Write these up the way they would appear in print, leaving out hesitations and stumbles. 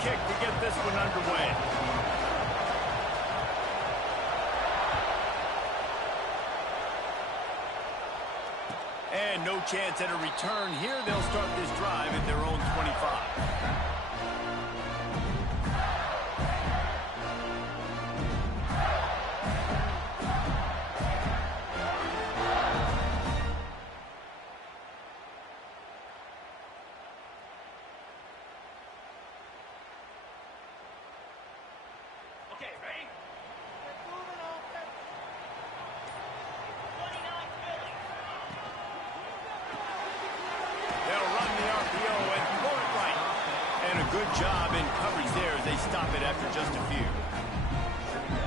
kick to get this one underway. And no chance at a return here. They'll start this drive at their own 25. Good job in coverage there as they stop it after just a few.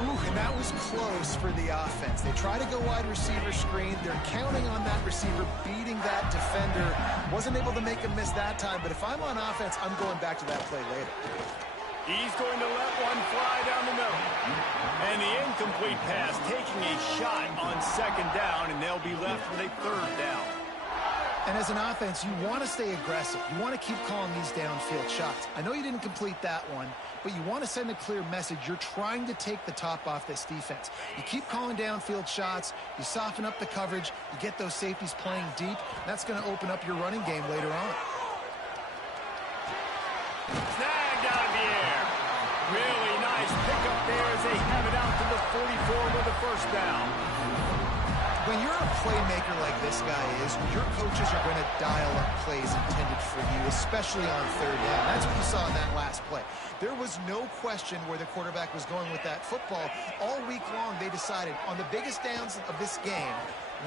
Ooh, and that was close for the offense. They try to go wide receiver screen. They're counting on that receiver beating that defender. Wasn't able to make him miss that time, but if I'm on offense, I'm going back to that play later. He's going to let one fly down the middle. And the incomplete pass taking a shot on second down, and they'll be left with a third down. And as an offense, you want to stay aggressive. You want to keep calling these downfield shots. I know you didn't complete that one, but you want to send a clear message. You're trying to take the top off this defense. You keep calling downfield shots. You soften up the coverage. You get those safeties playing deep. That's going to open up your running game later on. Snagged out of the air. Really nice pickup there as they have it out to the 44 with a first down. When you're a playmaker like this guy is, your coaches are going to dial up plays intended for you, especially on third down. That's what you saw in that last play. There was no question where the quarterback was going with that football. All week long, they decided on the biggest downs of this game,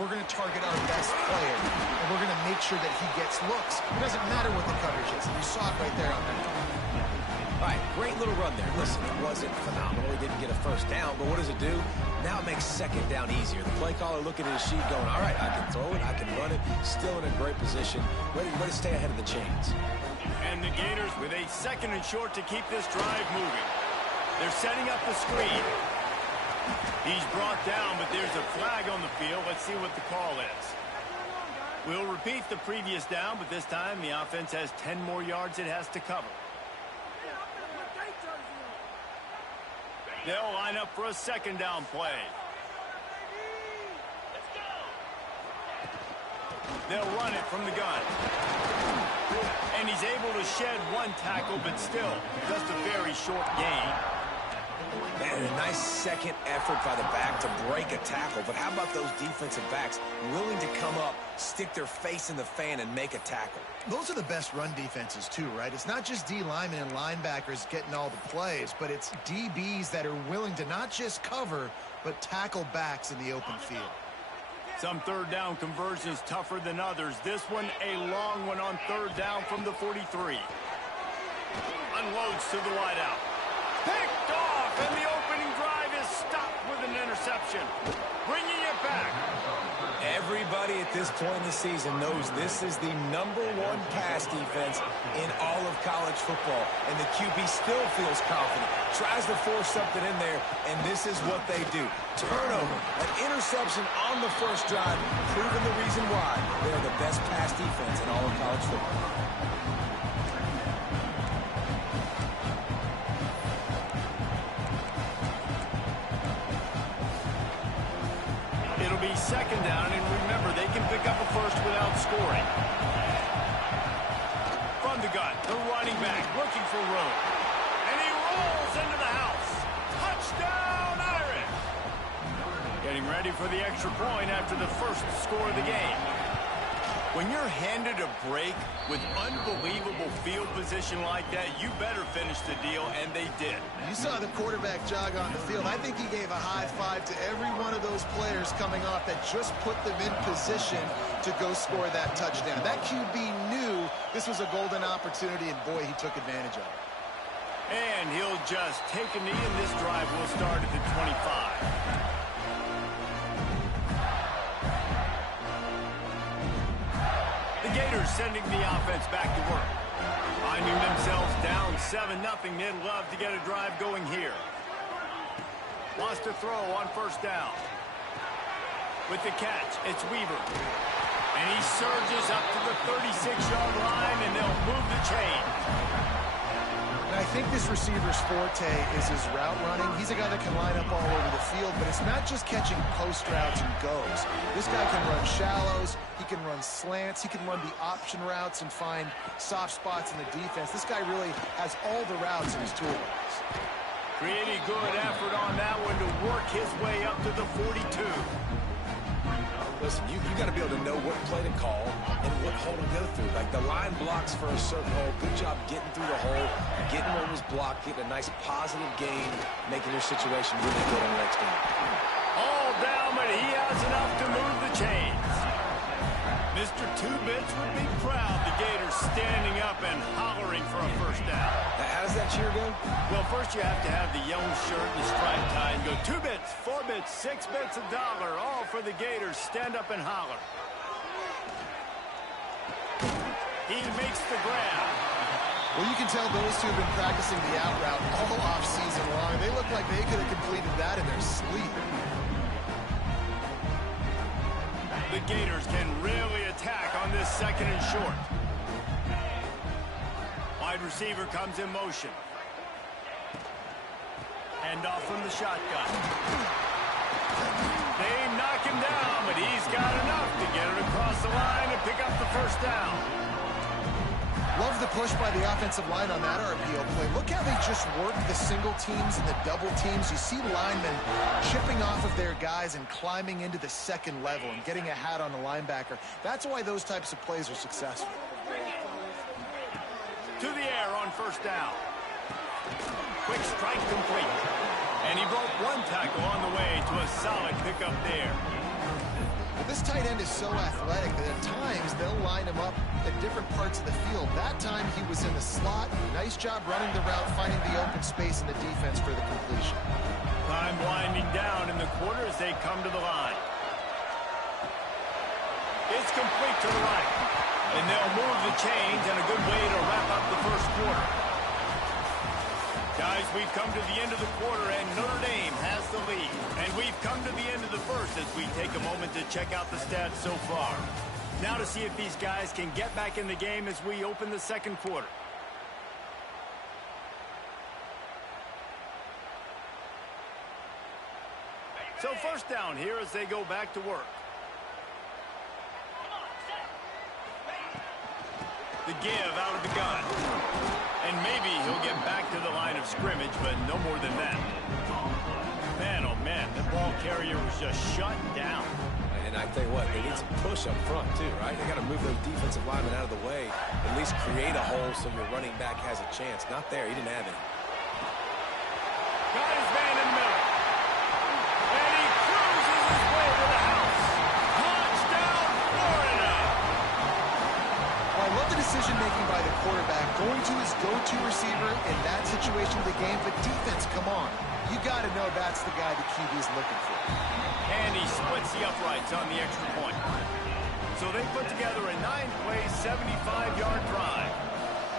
we're going to target our best player, and we're going to make sure that he gets looks. It doesn't matter what the coverage is. You saw it right there on that. All right, great little run there. Listen, it wasn't phenomenal. He didn't get a first down, but what does it do? Now it makes second down easier. The play caller looking at his sheet going, all right, I can throw it, I can run it, still in a great position, ready to stay ahead of the chains. And the Gators with a second and short to keep this drive moving. They're setting up the screen. He's brought down, but there's a flag on the field. Let's see what the call is. We'll repeat the previous down, but this time the offense has 10 more yards it has to cover. They'll line up for a second down play. They'll run it from the gun. And he's able to shed one tackle, but still just a very short gain. Man, a nice second effort by the back to break a tackle. But how about those defensive backs willing to come up, stick their face in the fan, and make a tackle? Those are the best run defenses, too, right? It's not just D linemen and linebackers getting all the plays, but it's DBs that are willing to not just cover, but tackle backs in the open field. Some third down conversions tougher than others. This one, a long one on third down from the 43. Unloads to the wideout. Picked off, and the opening drive is stopped with an interception. Bringing it back. Everybody at this point in the season knows this is the #1 pass defense in all of college football. And the QB still feels confident, tries to force something in there, and this is what they do. Turnover, an interception on the first drive, proving the reason why they are the best pass defense in all of college football. It'll be second down, and remember, they can pick up a first without scoring. From the gun, the running back looking for room. And he rolls into the house. Touchdown, Irish! Getting ready for the extra point after the first score of the game. When you're handed a break with unbelievable field position like that, you better finish the deal, and they did. You saw the quarterback jog on the field. I think he gave a high five to every one of those players coming off that just put them in position to go score that touchdown. That QB knew this was a golden opportunity, and boy, he took advantage of it. And he'll just take a knee, and this drive will start at the 25. The Gators sending the offense back to work. Finding themselves down 7-0, they'd love to get a drive going here. Wants to throw on first down. With the catch, it's Weaver. And he surges up to the 36-yard line, and they'll move the chain. I think this receiver's forte is his route running. He's a guy that can line up all over the field, but it's not just catching post routes and goes. This guy can run shallows, he can run slants, he can run the option routes and find soft spots in the defense. This guy really has all the routes in his toolbox. Pretty good effort on that one to work his way up to the 42. Listen, you got to be able to know what play to call and what hole to go through. Like the line blocks for a certain hole. Good job getting through the hole, getting what was blocked, getting a nice positive gain, making your situation really good on the next game. All down, but he has enough to move the chains. Mr. Two-Bits would be proud the Gators standing up and hollering for a first down. How does that cheer go? Well, first you have to have the yellow shirt and the striped tie and go 2 bits, 4 bits, 6 bits, $1, all for the Gators. Stand up and holler. He makes the grab. Well, you can tell those two have been practicing the out route all off season long. They look like they could have completed that in their sleep. The Gators can really attack on this second and short. Wide receiver comes in motion. Hand off from the shotgun. They knock him down, but he's got enough to get it across the line and pick up the first down. Love the push by the offensive line on that RPO play. Look how they just work the single teams and the double teams. You see linemen chipping off of their guys and climbing into the second level and getting a hat on the linebacker. That's why those types of plays are successful. To the air on first down. Quick strike complete. And he broke one tackle on the way to a solid pickup there. Well, this tight end is so athletic that at times they'll line him up at different parts of the field. That time he was in the slot. Nice job running the route, finding the open space in the defense for the completion. Time winding down in the quarter as they come to the line. It's complete to the right. And they'll move the chains, and a good way to wrap up the first quarter. Guys, we've come to the end of the quarter, and Notre Dame has the lead. And we've come to the end of the first as we take a moment to check out the stats so far. Now to see if these guys can get back in the game as we open the second quarter. So first down here as they go back to work. The give out of the gun. And maybe he'll get back to the line of scrimmage, but no more than that. Man, oh man, the ball carrier was just shut down. And I tell you what, they need some push up front too, right? They got to move those defensive linemen out of the way, at least create a hole so your running back has a chance. Not there, he didn't have any. Got his man in the middle. And he cruises his way to the house. Touchdown, Florida! Well, I love the decision-making by the quarterback, going to his go-to receiver in that situation of the game. But defense, come on. You got to know that's the guy the QB's looking for. And he splits the uprights on the extra point. So they put together a 9-play, 75-yard drive.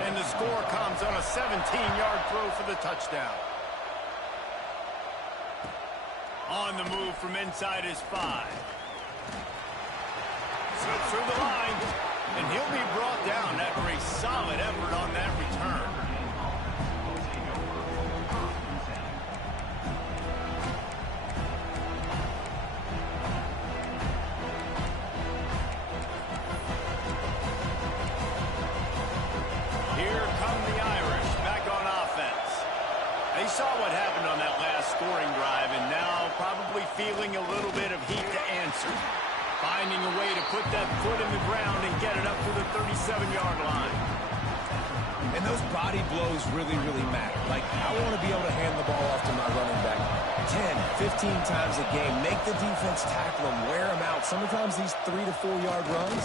And the score comes on a 17-yard throw for the touchdown. On the move from inside his 5. Slips through the line. And he'll be brought down after a solid effort on that return. Here come the Irish back on offense. They saw what happened on that last scoring drive and now probably feeling a little bit of heat to answer. Finding a way to put that foot in the ground and get it up to the 37-yard line. And those body blows really, really matter. Like, I want to be able to hand the ball off to my running back 10, 15 times a game. Make the defense tackle them, wear them out. Sometimes these 3 to 4 yard runs,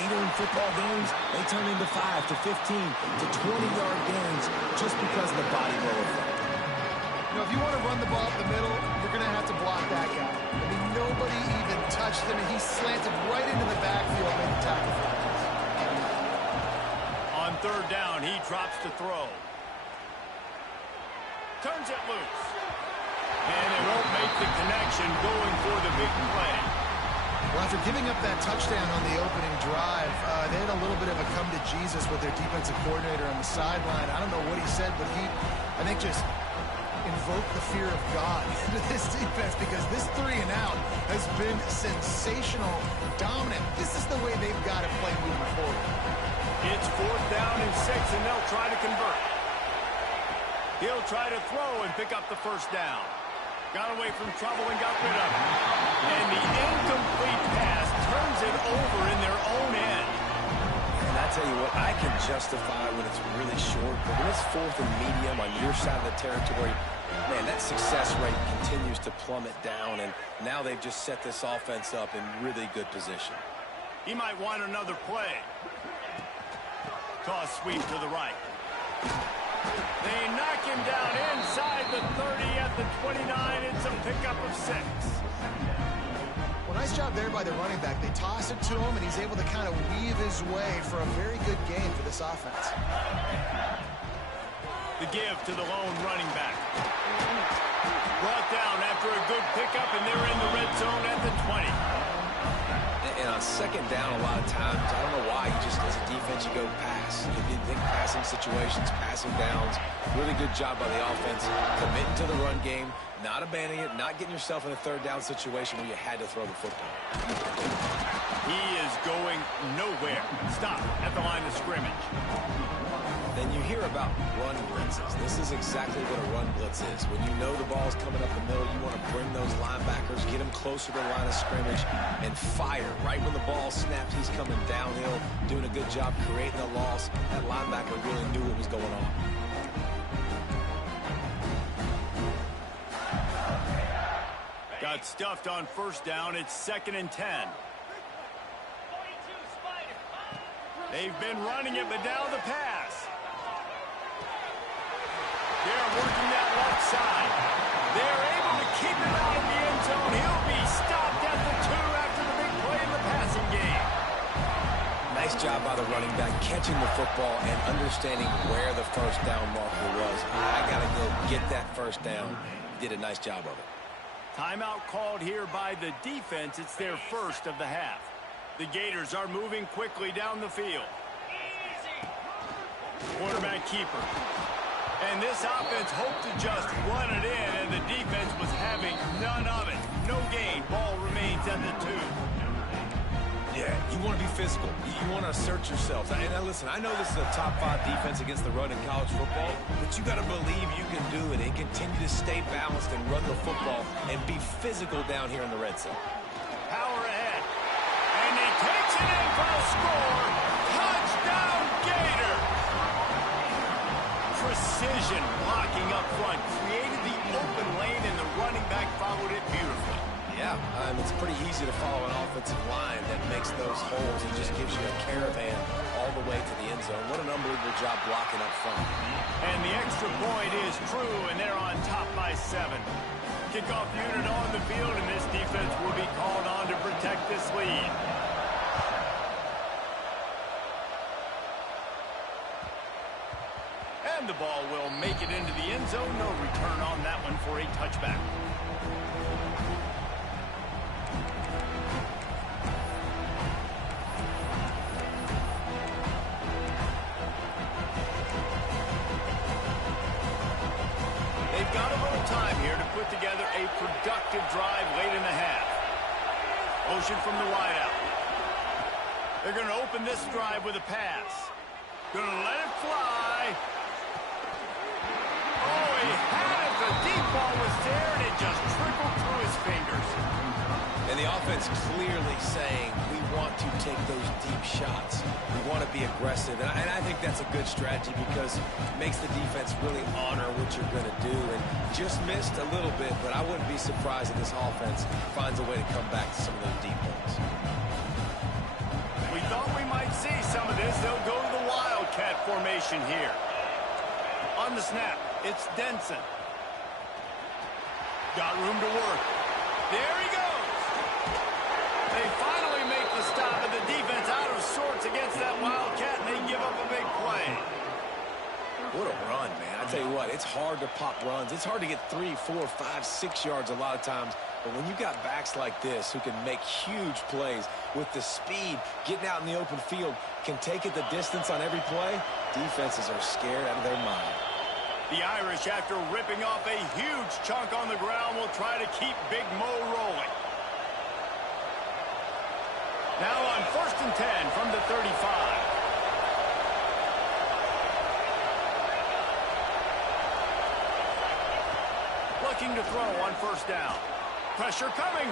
later in football games, they turn into 5 to 15 to 20-yard gains just because of the body blow effect. You know, if you want to run the ball up the middle, you're going to have to block that guy. I mean, nobody even touched him, and he slanted right into the backfield and the tackle for him. On third down, he drops to throw. Turns it loose. And it won't make the connection going for the big play. Well, after giving up that touchdown on the opening drive, they had a little bit of a come to Jesus with their defensive coordinator on the sideline. I don't know what he said, but he, I think, just invoked the fear of God into this defense, because this 3 and out has been sensational, dominant. This is the way they've got to play moving forward. It's 4th down and 6, and they'll try to convert. He'll try to throw and pick up the first down. Got away from trouble and got rid of it. And the incomplete pass turns it over in their own end. And I tell you what, I can justify when it's really short, but when it's 4th and medium on your side of the territory, man, that success rate continues to plummet down, and now they've just set this offense up in really good position. He might want another play. Toss sweep to the right. They knock him down inside the 30 at the 29. It's a pickup of 6. Well, nice job there by the running back. They toss it to him, and he's able to kind of weave his way for a very good game for this offense. The give to the lone running back. Brought down after a good pickup, and they're in the red zone at the 20. And on 2nd down, a lot of times, I don't know why, you just, as a defense, you go pass. You think passing situations, passing downs. Really good job by the offense, committing to the run game, not abandoning it, not getting yourself in a 3rd down situation where you had to throw the football. He is going nowhere. Stop at the line of scrimmage. Then you hear about run blitzes. This is exactly what a run blitz is. When you know the ball's coming up the middle, you want to bring those linebackers, get them closer to the line of scrimmage, and fire. Right when the ball snaps, he's coming downhill, doing a good job creating a loss. That linebacker really knew what was going on. Got stuffed on 1st down. It's 2nd and 10. They've been running it, but now the pass. They're working that left side. They're able to keep him out of the end zone. He'll be stopped at the 2 after the big play in the passing game. Nice job by the running back, catching the football and understanding where the 1st down marker was. I got to go get that 1st down. Did a nice job of it. Timeout called here by the defense. It's their 1st of the half. The Gators are moving quickly down the field. Quarterback keeper. And this offense hoped to just run it in, and the defense was having none of it. No gain. Ball remains at the 2. Yeah, you want to be physical. You want to assert yourselves. And now listen, I know this is a top 5 defense against the run in college football, but you got to believe you can do it and continue to stay balanced and run the football and be physical down here in the red zone. Power ahead. And he takes it in for a score. Touchdown, Gator. Precision blocking up front. Created the open lane, and the running back followed it beautifully. Yeah, it's pretty easy to follow an offensive line that makes those holes and just gives you a caravan all the way to the end zone. What an unbelievable job blocking up front. And the extra point is true, and they're on top by 7. Kickoff unit on the field, and this defense will be called on to protect this lead. And the ball will make it into the end zone. No return on that one for a touchback. They've got a little time here to put together a productive drive late in the half. Motion from the wideout. They're going to open this drive with a pass. Going to let it fly. Oh, he had it. The deep ball was there, and it just trickled through his fingers. And the offense clearly saying, we want to take those deep shots. We want to be aggressive. And I think that's a good strategy because it makes the defense really honor what you're going to do. And just missed a little bit, but I wouldn't be surprised if this offense finds a way to come back to some of those deep ones. We thought we might see some of this. They'll go to the Wildcat formation here. On the snap, it's Denson. Got room to work. There he goes. They finally make the stop, and the defense out of sorts against that Wildcat, and they give up a big play. What a run, man. I tell you what, it's hard to pop runs. It's hard to get 3, 4, 5, 6 yards a lot of times But when you got backs like this who can make huge plays with the speed, getting out in the open field, can take it the distance on every play, defenses are scared out of their mind. The Irish, after ripping off a huge chunk on the ground, will try to keep Big Mo rolling. Now on 1st and 10 from the 35. Looking to throw on 1st down. Pressure coming.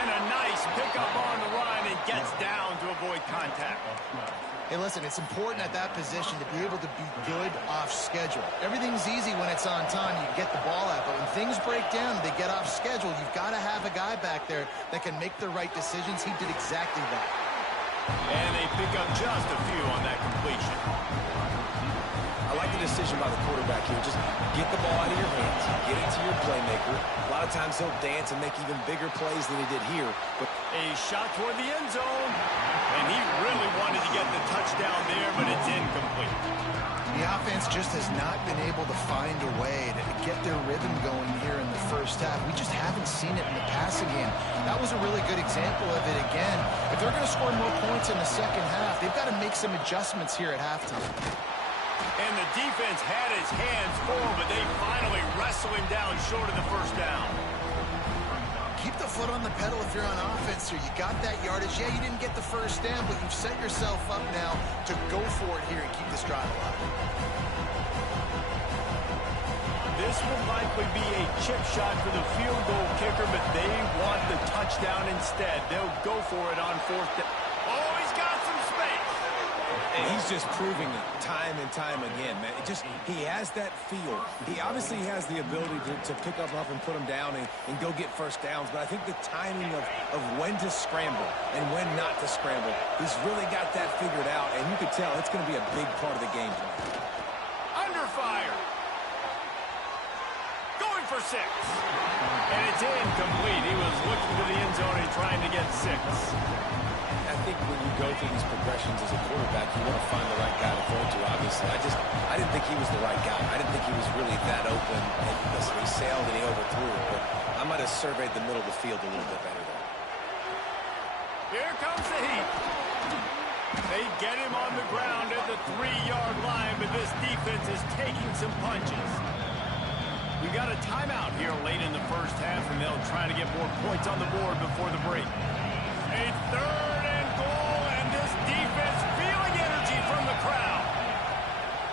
And a nice pickup on the run and gets down to avoid contact. Hey, listen, it's important at that position to be able to be good off schedule. Everything's easy when it's on time. You get the ball out. But when things break down, they get off schedule. You've got to have a guy back there that can make the right decisions. He did exactly that. And they pick up just a few on that completion. I like the decision by the quarterback here. Just get the ball out of your hands, get it to your playmaker. A lot of times he'll dance and make even bigger plays than he did here. But a shot toward the end zone. And he really wanted to get the touchdown there, but it's incomplete. The offense just has not been able to find a way to get their rhythm going here in the first half. We just haven't seen it in the passing game. That was a really good example of it again. If they're going to score more points in the second half, they've got to make some adjustments here at halftime. And the defense had his hands full, but they finally wrestle him down short of the 1st down. Keep the foot on the pedal if you're on offense here. You got that yardage. Yeah, you didn't get the 1st down, but you've set yourself up now to go for it here and keep this drive alive. This will likely be a chip shot for the field goal kicker, but they want the touchdown instead. They'll go for it on 4th down. Oh, he's got some space. and he's just proving it time and time again, man. He has that feel. He obviously has the ability to pick up and put them down and go get 1st downs, but I think the timing of when to scramble and when not to scramble, he's really got that figured out, and you could tell it's going to be a big part of the game plan. Under fire. Going for 6. And it's incomplete. He was looking to the end zone and trying to get 6. I think when you go through these progressions as a quarterback, you want to find the right guy to throw to, obviously. I didn't think he was the right guy. I didn't think he was really that open. And listen, he sailed and he overthrew it, but I might have surveyed the middle of the field a little bit better there. Here comes the heat. They get him on the ground at the 3-yard line, but this defense is taking some punches. We got a timeout here late in the first half, and they'll try to get more points on the board before the break. A 3rd and goal, and this defense feeling energy from the crowd.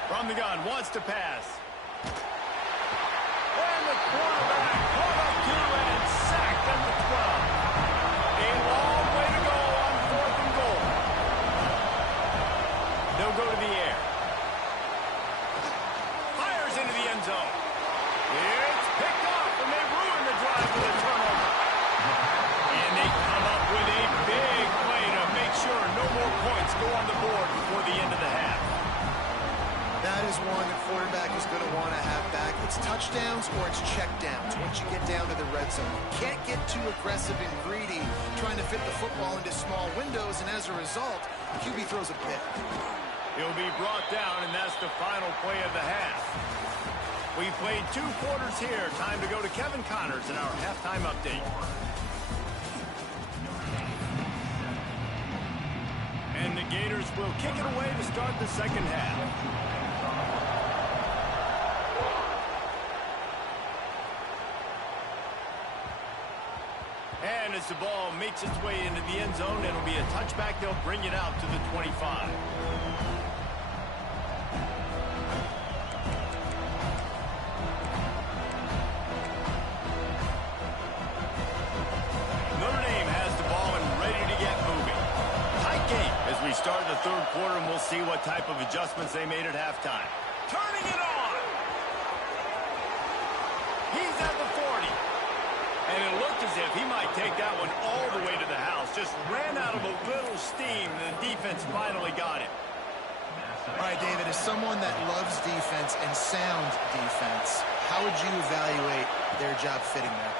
From the gun, wants to pass. And the quarterback caught up to and sacked at the 12. A long way to go on 4th and goal. They'll go to the air. Fires into the end zone. It's picked off, and they ruin the drive with a turnover. And they come up with a big play to make sure no more points go on the board before the end of the half. That is one the quarterback is going to want to have back. It's touchdowns or it's checkdowns once you get down to the red zone. You can't get too aggressive and greedy trying to fit the football into small windows, and as a result, QB throws a pick. He'll be brought down, and that's the final play of the half. We played 2 quarters here. Time to go to Kevin Connors in our halftime update. And the Gators will kick it away to start the second half. And as the ball makes its way into the end zone, it'll be a touchback. They'll bring it out to the 25. We start the 3rd quarter, and we'll see what type of adjustments they made at halftime. Turning it on. He's at the 40. And it looked as if he might take that one all the way to the house. Just ran out of a little steam, and the defense finally got him. All right, David, as someone that loves defense and sound defense, how would you evaluate their job fitting there?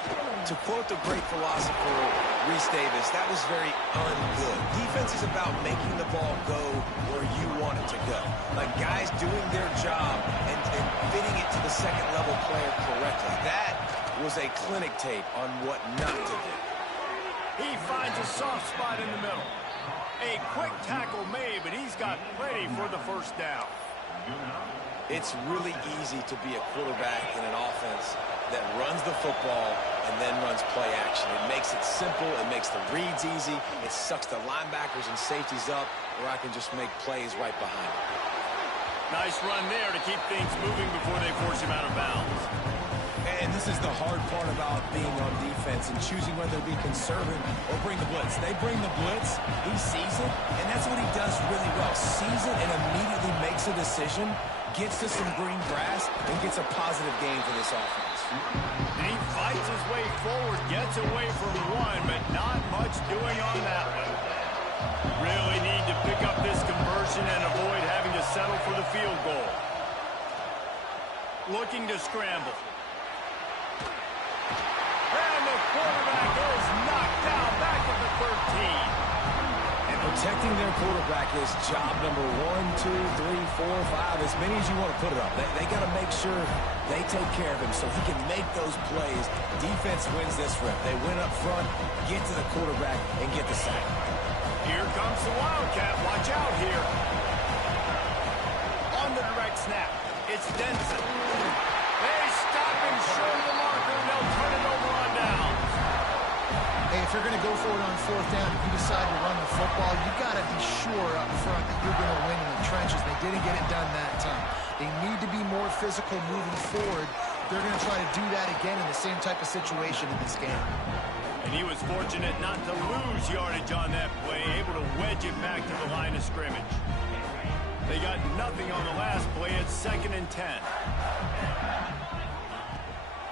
To quote the great philosopher Reese Davis, that was very ungood. Defense is about making the ball go where you want it to go. Like guys doing their job and fitting it to the second-level player correctly. was a clinic tape on what not to do. He finds a soft spot in the middle. A quick tackle made, but he's got plenty for the first down. It's really easy to be a quarterback in an offense that runs the football and then runs play action. It makes it simple. It makes the reads easy. It sucks the linebackers and safeties up, where I can just make plays right behind it. Nice run there to keep things moving before they force him out of bounds. And this is the hard part about being on defense and choosing whether to be conservative or bring the blitz. They bring the blitz, he sees it, and that's what he does really well. Sees it and immediately makes a decision, gets to some green grass, and gets a positive gain for this offense. He fights his way forward, gets away from one, but not much doing on that one. Really need to pick up this conversion and avoid having to settle for the field goal. Looking to scramble. And the quarterback is knocked down back at the 13. And protecting their quarterback is job number 1, 2, 3, 4, 5, as many as you want to put it up. They got to make sure they take care of him so he can make those plays. Defense wins this rep. They win up front, get to the quarterback, and get the sack. Here comes the Wildcat. Watch out here. On the direct snap, it's Denson. They stop him short of the marker, and they'll turn it over on down. Hey, if you're going to go for it on fourth down, if you decide to run the football, you got to be sure up front that you're going to win in the trenches. They didn't get it done that time. They need to be more physical moving forward. They're going to try to do that again in the same type of situation in this game. And he was fortunate not to lose yardage on that play, able to wedge it back to the line of scrimmage. They got nothing on the last play. It's 2nd and 10.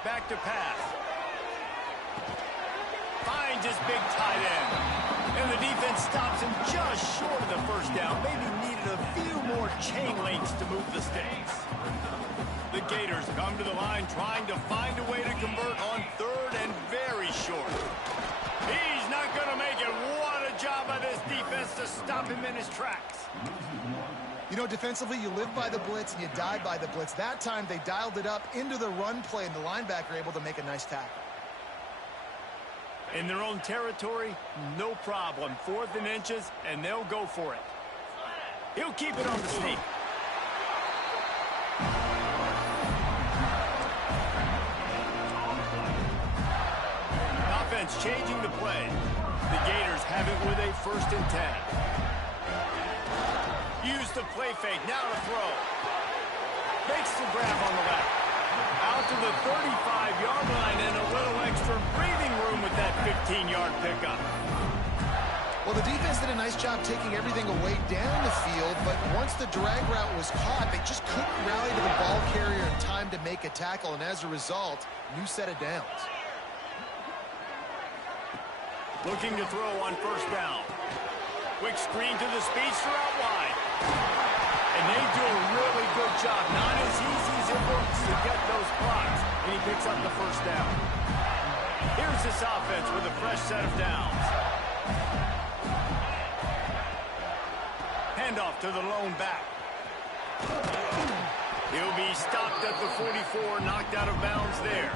Back to pass. Finds his big tight end. And the defense stops him just short of the first down. Maybe needed a few more chain links to move the stakes. The Gators come to the line trying to find a way to convert on 3rd and very short. He's not going to make it. What a job by this defense to stop him in his tracks. You know, defensively, you live by the blitz and you die by the blitz. That time, they dialed it up into the run play, and the linebacker able to make a nice tackle. In their own territory, no problem. 4th and inches, and they'll go for it. He'll keep it on the sneak. Offense changing the play. The Gators have it with a 1st and 10. Use the play fake, now to throw. Makes the grab on the left. Out to the 35-yard line and a little extra breathing room with that 15-yard pickup. Well, the defense did a nice job taking everything away down the field, but once the drag route was caught, they just couldn't rally to the ball carrier in time to make a tackle, and as a result, new set of downs. Looking to throw on 1st down. Quick screen to the speedster out wide. And they do a really good job. Not as easy as it looks to get those blocks. And he picks up the 1st down. Here's this offense with a fresh set of downs. Handoff to the lone back. He'll be stopped at the 44, knocked out of bounds there.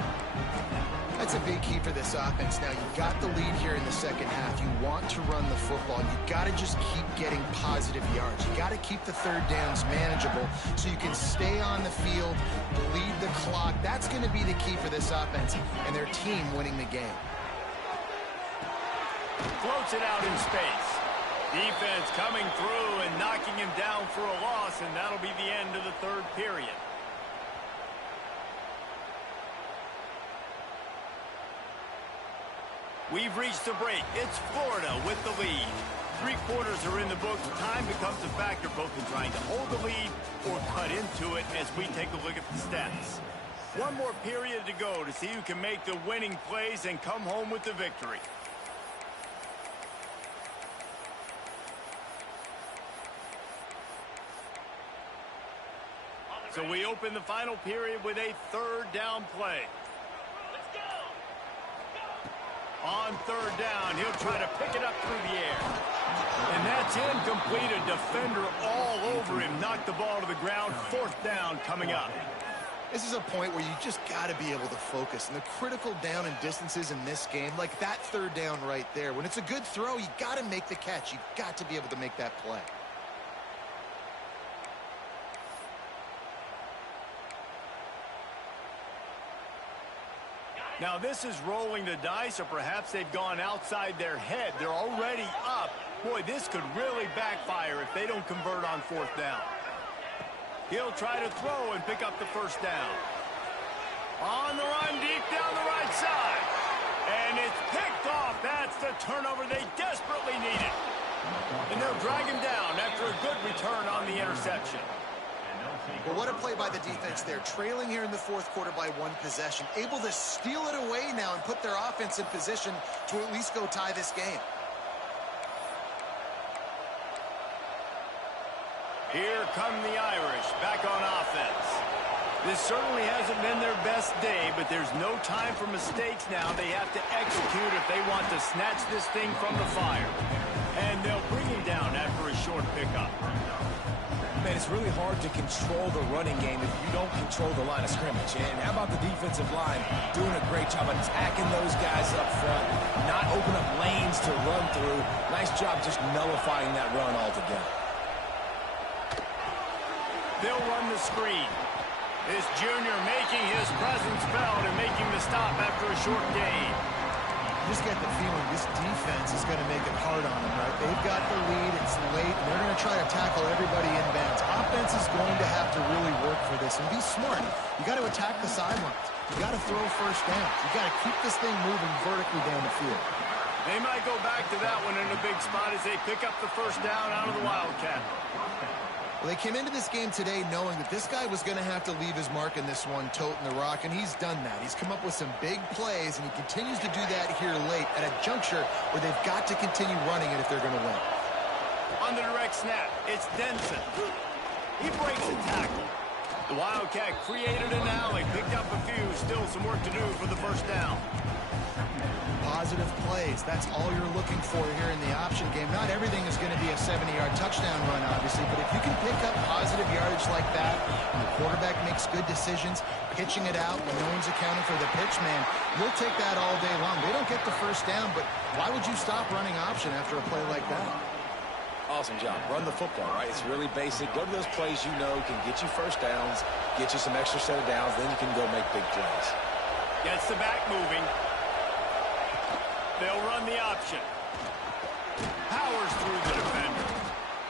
That's a big key for this offense. Now, you've got the lead here in the second half. You want to run the football. You've got to just keep getting positive yards. You got to keep the 3rd downs manageable so you can stay on the field, bleed the clock. That's going to be the key for this offense and their team winning the game. Floats it out in space. Defense coming through and knocking him down for a loss, and that'll be the end of the 3rd period. We've reached the break. It's Florida with the lead. 3 quarters are in the book. Time becomes a factor both in trying to hold the lead or cut into it as we take a look at the stats. One more period to go to see who can make the winning plays and come home with the victory. So we open the final period with a 3rd down play. On 3rd down, he'll try to pick it up through the air. And that's incomplete. A defender all over him. Knocked the ball to the ground. 4th down coming up. This is a point where you just got to be able to focus. And the critical down and distances in this game, like that third down right there, when it's a good throw, you got to make the catch. You got to be able to make that play. Now this is rolling the dice, or perhaps they've gone outside their head. They're already up. Boy, this could really backfire if they don't convert on fourth down. He'll try to throw and pick up the first down. On the run, deep down the right side. And it's picked off. That's the turnover they desperately needed. And they'll drag him down after a good return on the interception. Well, what a play by the defense there. Trailing here in the fourth quarter by one possession. Able to steal it away now and put their offense in position to at least go tie this game. Here come the Irish back on offense. This certainly hasn't been their best day, but there's no time for mistakes now. They have to execute if they want to snatch this thing from the fire. And they'll bring him down after a short pickup. Man, it's really hard to control the running game if you don't control the line of scrimmage. And how about the defensive line doing a great job attacking those guys up front, not open up lanes to run through. Nice job just nullifying that run altogether. They'll run the screen. This junior making his presence felt and making the stop after a short gain. You just get the feeling this defense is going to make it hard on them, right? They've got the lead. It's late. And they're going to try to tackle everybody in bounds. Offense is going to have to really work for this and be smart. You got to attack the sidelines. You got to throw first down. You got to keep this thing moving vertically down the field. They might go back to that one in a big spot as they pick up the first down out of the Wildcat. Well, they came into this game today knowing that this guy was going to have to leave his mark in this one, toting the rock, and he's done that. He's come up with some big plays, and he continues to do that here late at a juncture where they've got to continue running it if they're going to win. On the direct snap, it's Denson. He breaks a tackle. The Wildcat created an alley, picked up a few, still some work to do for the first down. Positive plays. That's all you're looking for here in the option game. Not everything is going to be a 70-yard touchdown run, obviously, but if you can pick up positive yardage like that, and the quarterback makes good decisions, pitching it out when no one's accounting for the pitch, man, you'll take that all day long. They don't get the first down, but why would you stop running option after a play like that? Awesome job. Run the football, right? It's really basic. Go to those plays you know can get you first downs, get you some extra set of downs, then you can go make big plays. Gets the back moving. They'll run the option. Powers through the defender.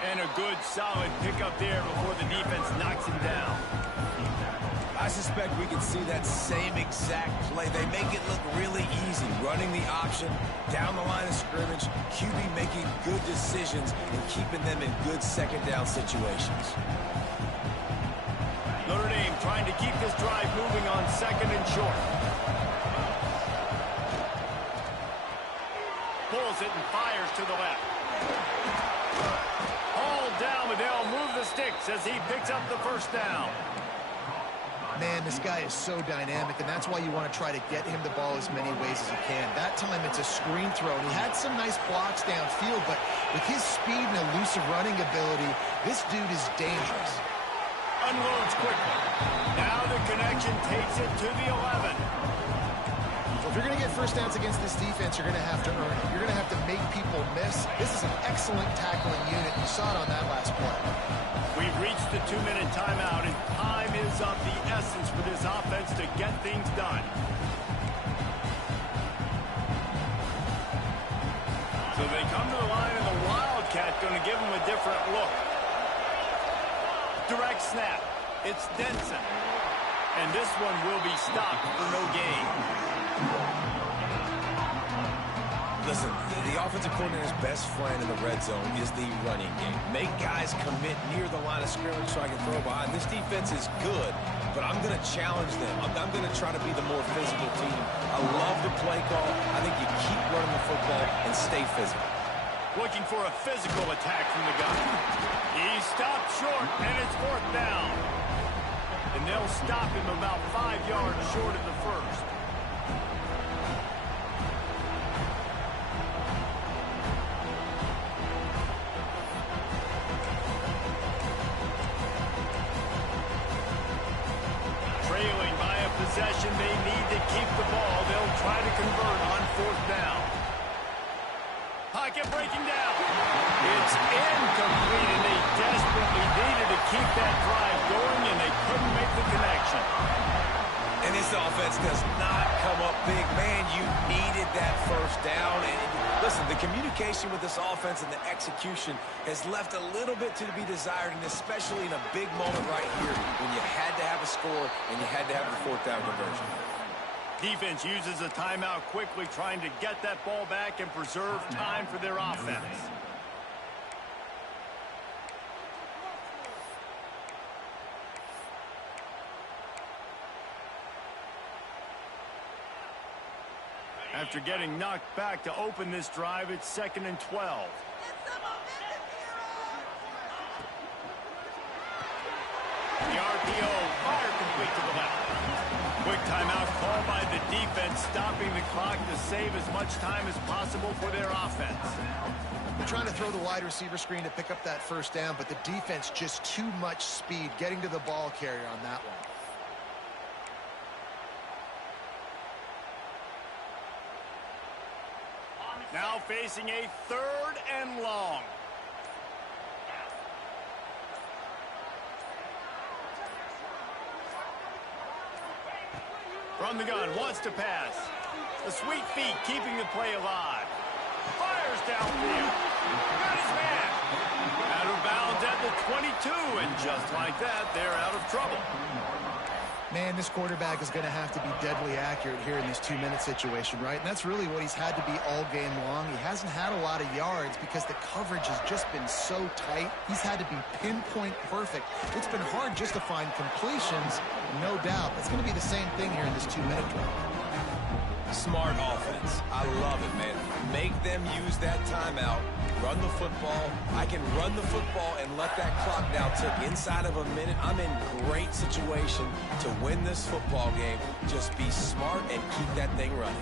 And a good, solid pickup there before the defense knocks him down. I suspect we can see that same exact play. They make it look really easy. Running the option, down the line of scrimmage, QB making good decisions and keeping them in good second down situations. Notre Dame trying to keep this drive moving on second and short. Pulls it and fires to the left. All down, but they'll move the sticks as he picks up the first down. Man, this guy is so dynamic, and that's why you want to try to get him the ball as many ways as you can. That time, it's a screen throw, and he had some nice blocks downfield, but with his speed and elusive running ability, this dude is dangerous. Unloads quickly. Now the connection takes it to the 11. If you're going to get first downs against this defense, you're going to have to earn it. You're going to have to make people miss. This is an excellent tackling unit. You saw it on that last play. We've reached the 2-minute timeout, and time is of the essence for this offense to get things done. So they come to the line, and the Wildcat going to give them a different look. Direct snap. It's Denson. And this one will be stopped for no gain. Listen, the offensive coordinator's best friend in the red zone is the running game. Make guys commit near the line of scrimmage so I can throw behind. This defense is good, but I'm going to challenge them. I'm going to try to be the more physical team. I love the play call. I think you keep running the football and stay physical. Looking for a physical attack from the guy. He stopped short, and it's fourth down. And they'll stop him about 5 yards short of the first. Trailing possession. They need to keep the ball. They'll try to convert on fourth down. Pocket breaking down. It's incomplete, and they desperately needed to keep that drive going, and they couldn't make the connection. And this offense does not come up big. Man, you needed that first down. And listen, the communication with this offense and the execution has left a little bit to be desired, and especially in a big moment right here when you had to have a score and you had to have the fourth down conversion. Defense uses a timeout quickly, trying to get that ball back and preserve time for their offense. After getting knocked back to open this drive, it's 2nd and 12. The RPO, fire complete to the left. Quick timeout called by the defense, stopping the clock to save as much time as possible for their offense. They're trying to throw the wide receiver screen to pick up that first down, but the defense just too much speed getting to the ball carrier on that one. Now facing a 3rd and long. From the gun, wants to pass. The sweet feet keeping the play alive. Fires downfield. Got his man. Out of bounds at the 22, and just like that, they're out of trouble. Man, this quarterback is going to have to be deadly accurate here in this 2-minute situation, right? And that's really what he's had to be all game long. He hasn't had a lot of yards because the coverage has just been so tight. He's had to be pinpoint perfect. It's been hard just to find completions, no doubt. It's going to be the same thing here in this 2-minute drill. Smart offense. I love it, man. Make them use that timeout. Run the football. I can run the football and let that clock now tick inside of a minute. I'm in great situation to win this football game. Just be smart and keep that thing running.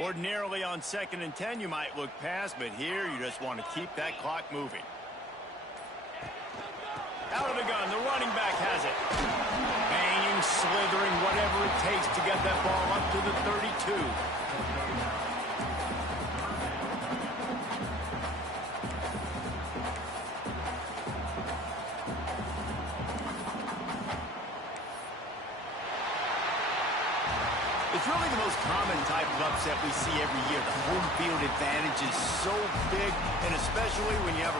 Ordinarily on 2nd and 10, you might look past, but here you just want to keep that clock moving. Out of the gun, the running back has it. Banging, slithering, whatever it takes to get that ball up to the 32. It's really the most common type of upset we see every year. The home field advantage is so big, and especially when you have a